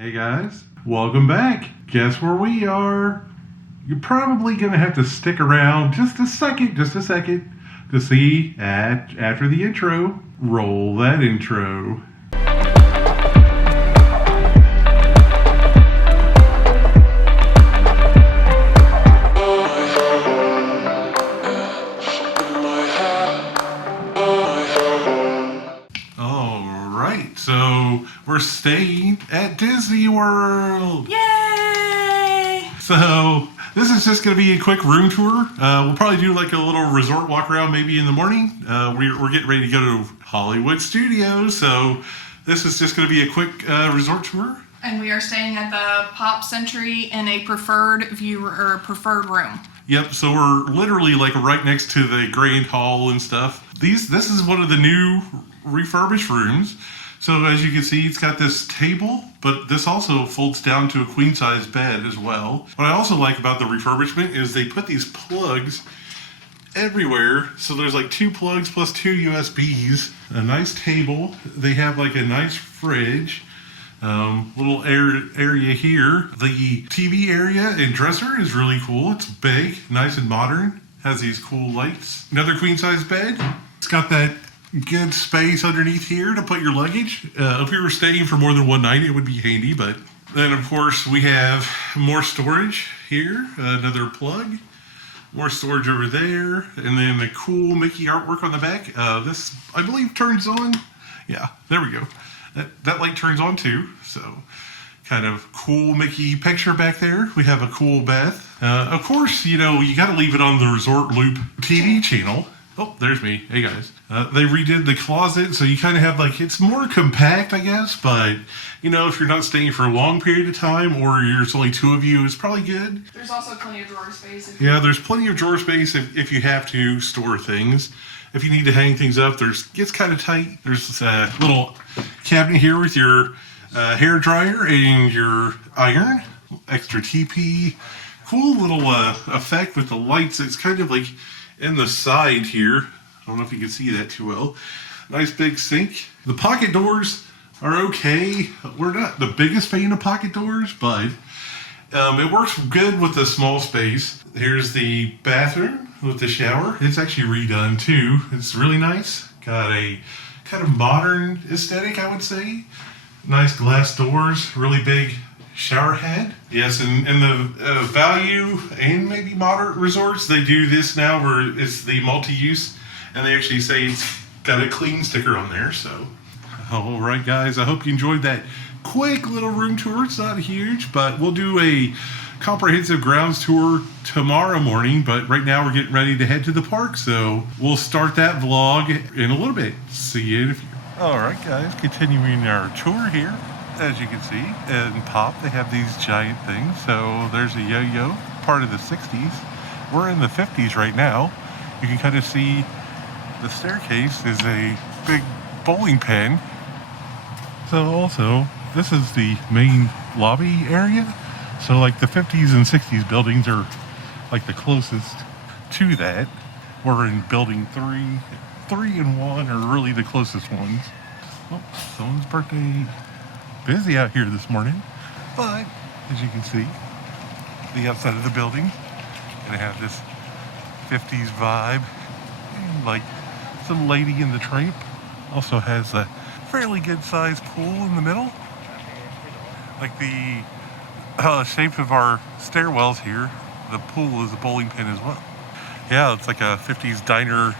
Hey guys, welcome back. Guess where we are? You're probably going to have to stick around just a second to see after the intro. Roll that intro. So we're staying at Disney World. Yay! So this is just going to be a quick room tour. We'll probably do like a little resort walk around maybe in the morning. We're getting ready to go to Hollywood Studios. So this is just going to be a quick resort tour. And we are staying at the Pop Century in a preferred view or preferred room. Yep, so we're literally like right next to the Grand Hall and stuff. This is one of the new refurbished rooms. So as you can see, it's got this table, but this also folds down to a queen-size bed as well. What I also like about the refurbishment is they put these plugs everywhere. So there's like 2 plugs plus 2 USBs, a nice table. They have like a nice fridge, little area here. The TV area and dresser is really cool. It's big, nice and modern, has these cool lights. Another queen-size bed. It's got that good space underneath here to put your luggage. If you were staying for more than one night, it would be handy. But then, of course, we have more storage here. Another plug. More storage over there. And then the cool Mickey artwork on the back. This, I believe, turns on. Yeah, there we go. That light turns on too. So, kind of cool Mickey picture back there. We have a cool Beth. Of course, you got to leave it on the Resort Loop TV channel. Oh, there's me. Hey, guys. They redid the closet, so you kind of have like, it's more compact, I guess, but, if you're not staying for a long period of time or there's only 2 of you, it's probably good. There's also plenty of drawer space. Yeah, there's plenty of drawer space if you have to store things. If you need to hang things up, it's kind of tight. There's this little cabinet here with your hair dryer and your iron. Extra TP. Cool little effect with the lights. It's kind of like in the side here. I don't know if you can see that too well. Nice big sink. The pocket doors are okay. We're not the biggest fan of pocket doors, but it works good with the small space. Here's the bathroom with the shower. It's actually redone too. It's really nice. Got a kind of modern aesthetic, I would say. Nice glass doors, really big shower head. Yes, and the value and maybe moderate resorts, they do this now where it's the multi-use, and they actually say it's got a clean sticker on there. So, all right, guys, I hope you enjoyed that quick little room tour. It's not huge, but we'll do a comprehensive grounds tour tomorrow morning. But right now we're getting ready to head to the park, so we'll start that vlog in a little bit. See you in a few. All right, guys, continuing our tour here. As you can see, in Pop, they have these giant things. So there's a yo-yo, part of the 60s. We're in the 50s right now. You can kind of see the staircase is a big bowling pin. So also, this is the main lobby area. So like the 50s and 60s buildings are like the closest to that. We're in building 3 and 1 are really the closest ones. Oh, someone's birthday. Busy out here this morning, but as you can see, the outside of the building gonna have this 50s vibe, and like some Lady in the Tramp. Also has a fairly good sized pool in the middle. Like the shape of our stairwells here, the pool is a bowling pin as well. Yeah, it's like a 50s diner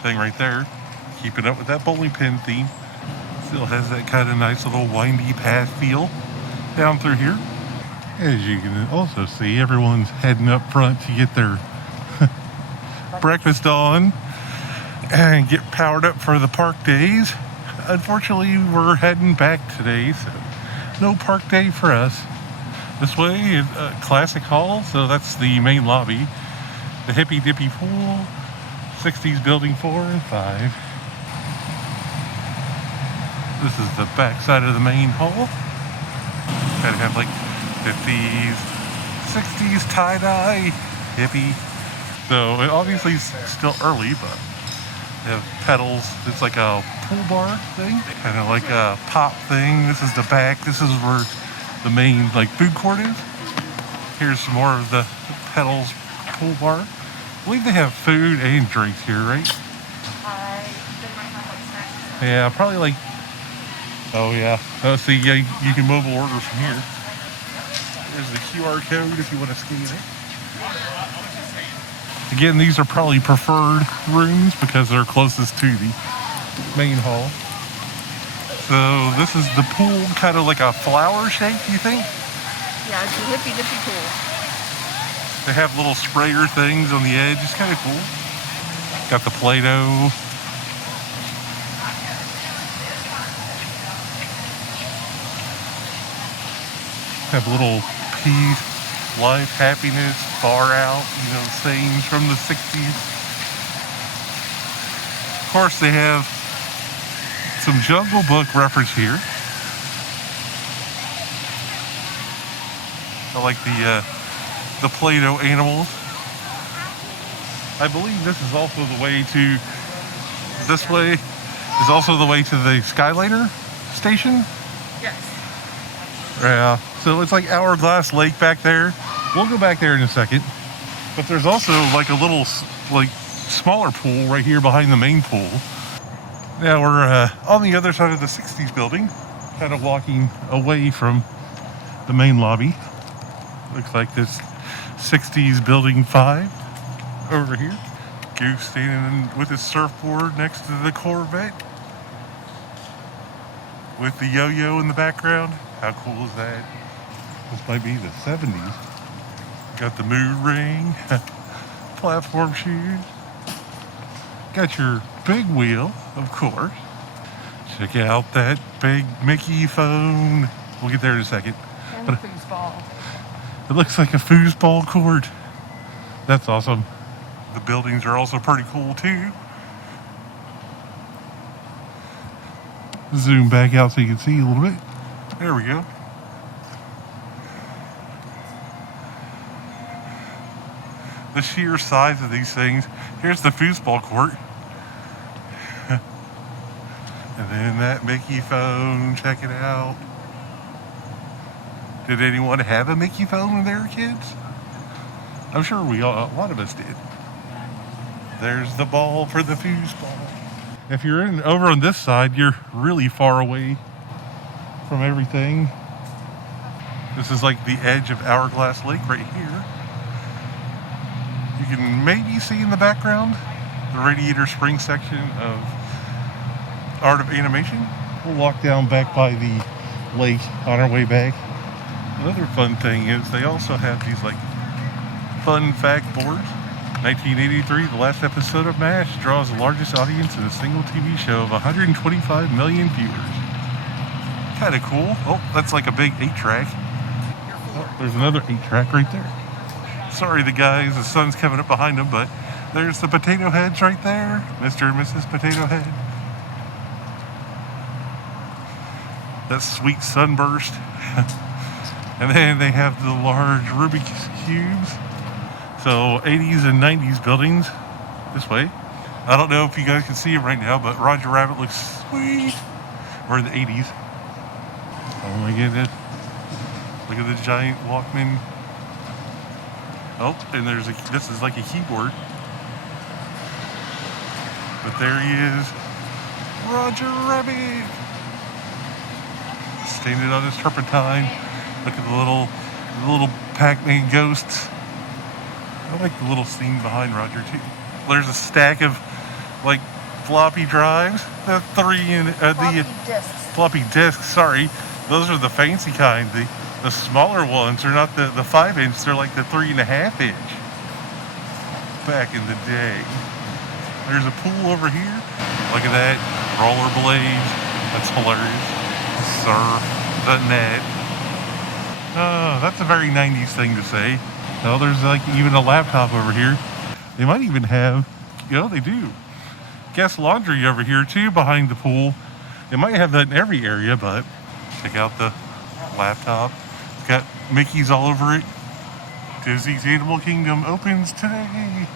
thing right there. Keeping up with that bowling pin theme. Still has that kind of nice little windy path feel down through here. As you can also see, everyone's heading up front to get their breakfast on and get powered up for the park days. Unfortunately, we're heading back today, so no park day for us. This way is Classic Hall, so that's the main lobby. The Hippy Dippy Pool, 60s Building 4 and 5. This is the back side of the main hall. Kind of have like 50s, 60s tie-dye, hippie. So it obviously is still early, but They have pedals. It's like a pull bar thing, kind of like a pop thing. This is the back. This is where the main like food court is. Here's some more of the pedals pull bar. I believe they have food and drinks here, right? They might have like snacks. Yeah, probably like. Oh yeah. Oh, see, yeah, you can mobile order from here. There's the QR code if you want to scan it. Again, these are probably preferred rooms because they're closest to the main hall. So this is the pool, kind of like a flower shape, you think? Yeah, it's a hippy dippy pool. They have little sprayer things on the edge. It's kind of cool. Got the Play-Doh. Have little peace, life, happiness, far out, sayings from the 60s. Of course, they have some Jungle Book reference here. I like the Play-Doh animals. I believe this is also the way to, this way is also the way to the Skyliner station. Yes. Yeah, so it's like Hourglass Lake back there. We'll go back there in a second. But there's also like a little, like, smaller pool right here behind the main pool. Now we're on the other side of the 60s building, kind of walking away from the main lobby. Looks like this 60s building 5 over here. Goose standing with his surfboard next to the Corvette with the yo-yo in the background. How cool is that? This might be the 70s. Got the mood ring, platform shoes. Got your big wheel, of course. Check out that big Mickey phone. We'll get there in a second. And But the foosball. it looks like a foosball court. That's awesome. The buildings are also pretty cool too. Zoom back out so you can see a little bit. There we go. The sheer size of these things. Here's the foosball court. And then that Mickey phone, check it out. Did anyone have a Mickey phone when they were kids? I'm sure a lot of us did. There's the ball for the foosball. If you're over on this side, you're really far away from everything. This is like the edge of Hourglass Lake right here. You can maybe see in the background the Radiator Springs section of Art of Animation. We'll walk down back by the lake on our way back. Another fun thing is they also have these like fun fact boards. 1983, the last episode of MASH draws the largest audience in a single TV show of 125 million viewers. Kind of cool. Oh, that's like a big 8-track. Oh, there's another 8-track right there. Sorry, the sun's coming up behind them, but there's the Potato Heads right there. Mr. and Mrs. Potato Head. That sweet sunburst. And then they have the large Rubik's Cubes. So 80s and 90s buildings this way. I don't know if you guys can see him right now, but Roger Rabbit looks sweet. We're in the 80s. Oh my goodness. Look at the giant Walkman. Oh, and this is like a keyboard. But there he is. Roger Rabbit. Standing on his turpentine. Look at the little Pac-Man ghosts. I like the little scene behind Roger too. There's a stack of like floppy drives. The floppy disks. Sorry, those are the fancy kind. The smaller ones are not the 5-inch. They're like the 3.5-inch. Back in the day. There's a pool over here. Look at that. Rollerblades. That's hilarious. Surf the net. Oh, that's a very 90s thing to say. No, there's like even a laptop over here. They might even have, they do. Guest laundry over here too behind the pool. They might have that in every area, but check out the laptop. It's got Mickey's all over it. Disney's Animal Kingdom opens today.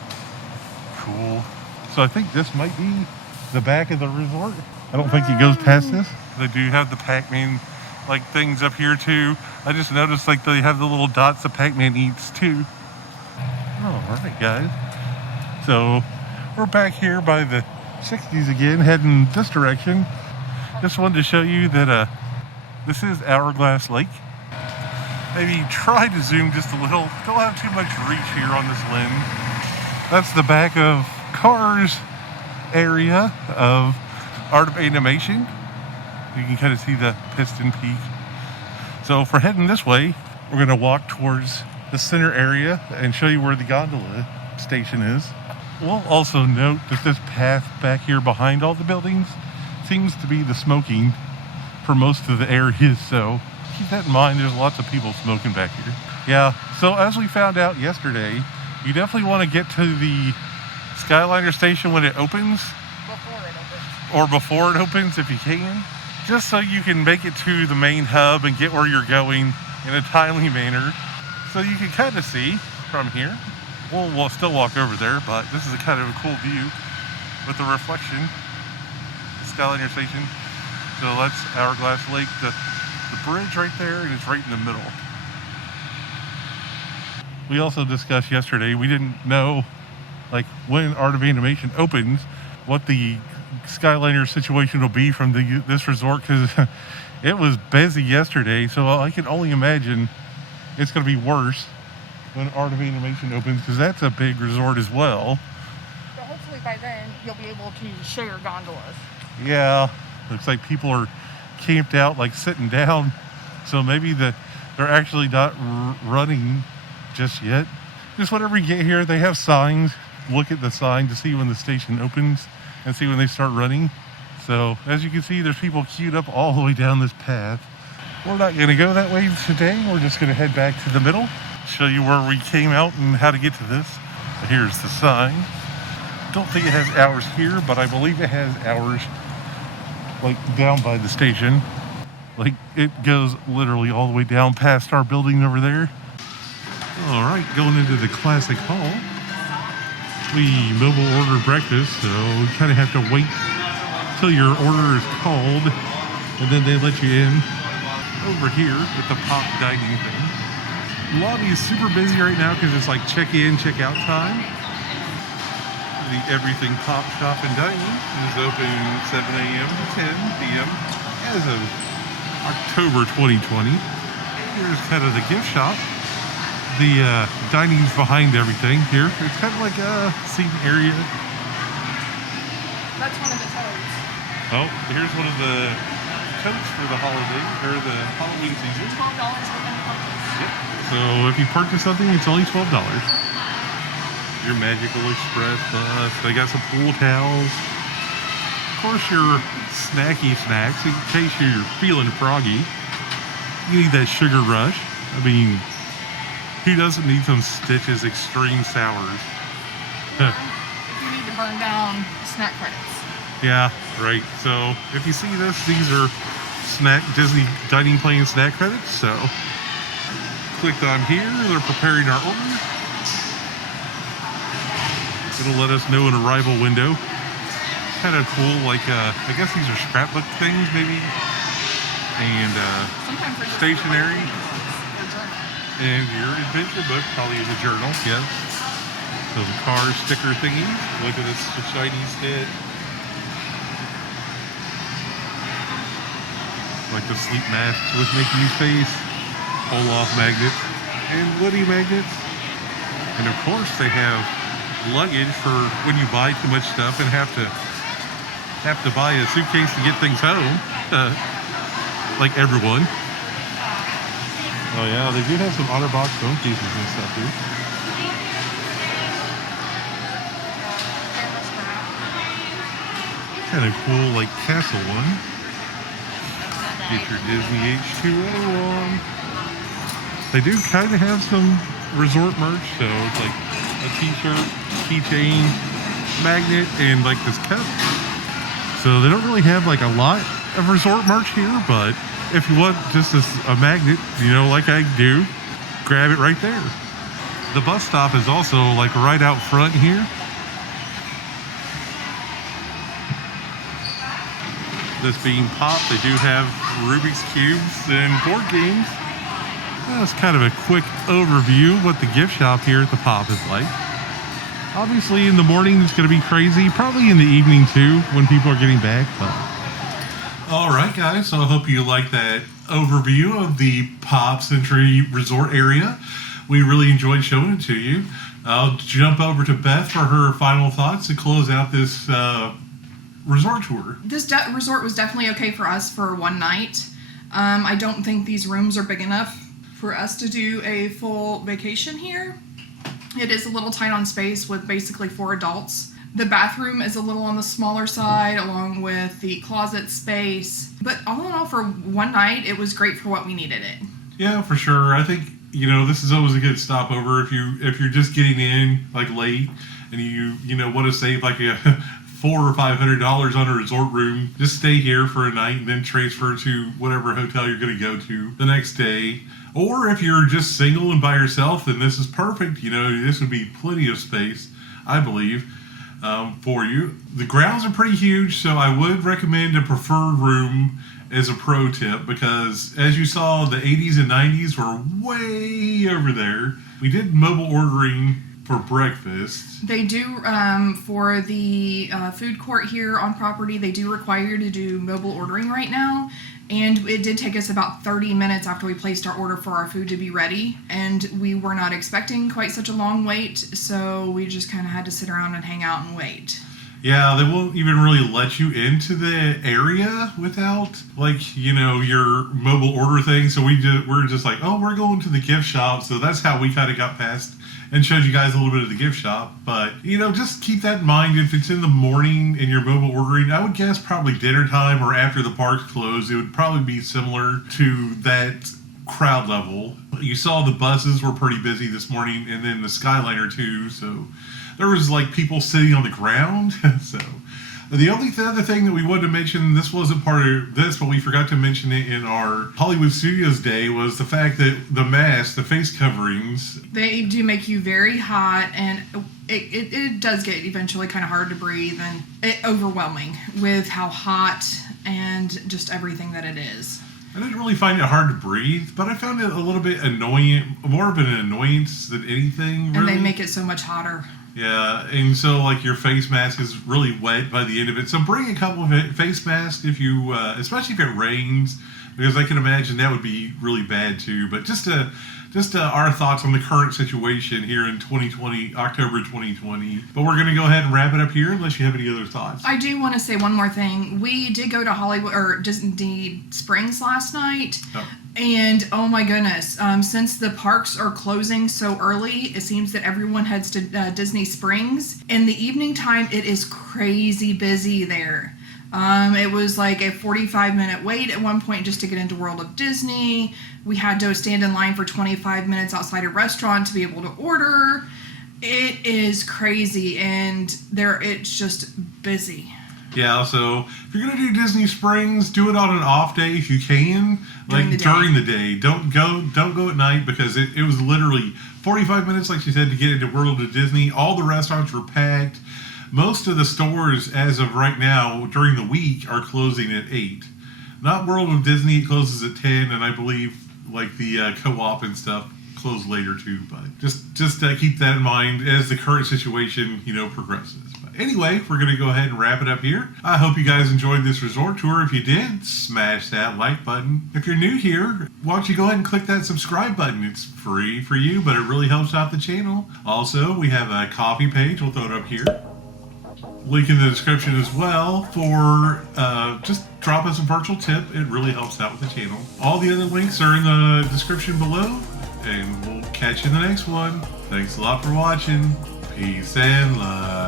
Cool. So I think this might be the back of the resort. I don't think it goes past this. They do have the Pac-Man like things up here too. I just noticed like they have the little dots that Pac-Man eats too. Oh, all right, guys. So we're back here by the 60s again, heading this direction. Just wanted to show you that this is Hourglass Lake. Maybe try to zoom just a little. Don't have too much reach here on this lens. That's the back of Cars area of Art of Animation. You can kind of see the piston peak. So if we're heading this way, we're going to walk towards the center area and show you where the gondola station is. We'll also note that this path back here behind all the buildings seems to be the smoking for most of the areas, so keep that in mind. There's lots of people smoking back here. Yeah, so as we found out yesterday, you definitely want to get to the Skyliner station when it opens. Before it opens. Or before it opens if you can. Just so you can make it to the main hub and get where you're going in a timely manner. So you can kind of see from here. We'll still walk over there, but this is a kind of a cool view with the reflection. The Skyliner station. So that's Hourglass Lake, the bridge right there, and it's right in the middle. We also discussed yesterday, we didn't know like when Art of Animation opens, what the Skyliner situation will be from this resort, because it was busy yesterday, so I can only imagine it's going to be worse when Art of Animation opens, because that's a big resort as well. But hopefully by then you'll be able to share gondolas. Yeah, looks like people are camped out, like sitting down, so maybe they're actually not running just yet. Just whenever you get here, they have signs. Look at the sign to see when the station opens and see when they start running. So as you can see, there's people queued up all the way down this path. We're not going to go that way today. We're just going to head back to the middle, show you where we came out and how to get to this. Here's the sign. Don't think it has hours here, but I believe it has hours like down by the station. Like it goes literally all the way down past our building over there. All right, going into the Classic Hall. We mobile order breakfast, so we kind of have to wait till your order is called, and then they let you in. Over here at the pop dining thing. The lobby is super busy right now because it's like check-in, check-out time. The Everything Pop Shop and Dining is open 7 a.m. to 10 p.m. as of October 2020. Here's kind of the gift shop. The dining's behind everything here. It's kind of like a seating area. That's one of the toads. Oh, here's one of the totes for the holiday, or the Halloween season. $12 for any purchase. Yep. So if you purchase something, it's only $12. Your Magical Express bus. They got some pool towels. Of course, your snacky snacks in case you're feeling froggy. You need that sugar rush. I mean, who doesn't need some Stitch's Extreme Sours? If you need to burn down snack credits. Yeah, right. So if you see this, these are Disney Dining Plan snack credits. So clicked on here. They're preparing our order. It'll let us know an arrival window. Kind of cool. Like I guess these are scrapbook things, maybe, and stationery. And your adventure book, probably is a journal, yes. Some car sticker thingies. Look at this shiny head. Like the sleep masks with Mickey's face. Pull off magnets. And Woody magnets. And of course they have luggage for when you buy too much stuff and have to buy a suitcase to get things home. Like everyone. Oh yeah, they do have some OtterBox phone cases and stuff here. Kind of cool, like castle one. Get your Disney H2O on. They do kind of have some resort merch, so it's like a t-shirt, keychain, magnet, and like this cup. So they don't really have like a lot of resort merch here, but if you want just a magnet, you know, like I do, grab it right there. The bus stop is also like right out front here. This being Pop, they do have Rubik's Cubes and board games. That's kind of a quick overview of what the gift shop here at the Pop is like. Obviously in the morning it's going to be crazy, probably in the evening too when people are getting back. But... Alright guys, so I hope you like that overview of the Pop Century Resort area. We really enjoyed showing it to you. I'll jump over to Beth for her final thoughts to close out this resort tour. This resort was definitely okay for us for one night. I don't think these rooms are big enough for us to do a full vacation here. It is a little tight on space with basically 4 adults. The bathroom is a little on the smaller side along with the closet space. But all in all, for one night, it was great for what we needed it. Yeah, for sure. I think, this is always a good stopover if you're just getting in like late and you want to save like a $400 or $500 on a resort room. Just stay here for a night and then transfer to whatever hotel you're going to go to the next day. Or if you're just single and by yourself, then this is perfect. This would be plenty of space, I believe, for you. The grounds are pretty huge, so I would recommend a preferred room as a pro tip because as you saw, the 80s and 90s were way over there. We did mobile ordering for breakfast. They do, for the food court here on property, they do require you to do mobile ordering right now. And it did take us about 30 minutes after we placed our order for our food to be ready. And we were not expecting quite such a long wait, so we just kind of had to sit around and hang out and wait. Yeah, they won't even really let you into the area without, your mobile order thing. So we're just like, oh, we're going to the gift shop. So that's how we kind of got past and showed you guys a little bit of the gift shop. But, just keep that in mind. If it's in the morning and you're mobile ordering, I would guess probably dinner time or after the park's closed. It would probably be similar to that crowd level. You saw the buses were pretty busy this morning and then the Skyliner too. So there was people sitting on the ground. So the other thing that we wanted to mention, this wasn't part of this, but we forgot to mention it in our Hollywood Studios day, was the fact that the masks, the face coverings, they do make you very hot, and it does get eventually kind of hard to breathe and overwhelming with how hot and just everything that it is. I didn't really find it hard to breathe, but I found it a little bit annoying, more of an annoyance than anything, really. And they make it so much hotter. Yeah, and so your face mask is really wet by the end of it. So bring a couple of face masks if you, especially if it rains, because I can imagine that would be really bad too. But just our thoughts on the current situation here in 2020, October 2020. But we're going to go ahead and wrap it up here unless you have any other thoughts. I do want to say one more thing. We did go to Hollywood or Disney Springs last night. Oh. And oh my goodness, since the parks are closing so early, it seems that everyone heads to Disney Springs. In the evening time, it is crazy busy there. It was like a 45-minute wait at one point just to get into World of Disney. We had to stand in line for 25 minutes outside a restaurant to be able to order. It is crazy, and it's just busy. Yeah, so if you're going to do Disney Springs, do it on an off day if you can, during the day. Don't go at night because it was literally 45 minutes, like she said, to get into World of Disney. All the restaurants were packed. Most of the stores, as of right now, during the week, are closing at 8. Not World of Disney, it closes at 10, and I believe the co-op and stuff close later too. But just keep that in mind as the current situation, progresses. Anyway, we're going to go ahead and wrap it up here. I hope you guys enjoyed this resort tour. If you did, smash that like button. If you're new here, why don't you go ahead and click that subscribe button. It's free for you, but it really helps out the channel. Also, we have a coffee page. We'll throw it up here. Link in the description as well for just drop us a virtual tip. It really helps out with the channel. All the other links are in the description below, and we'll catch you in the next one. Thanks a lot for watching. Peace and love.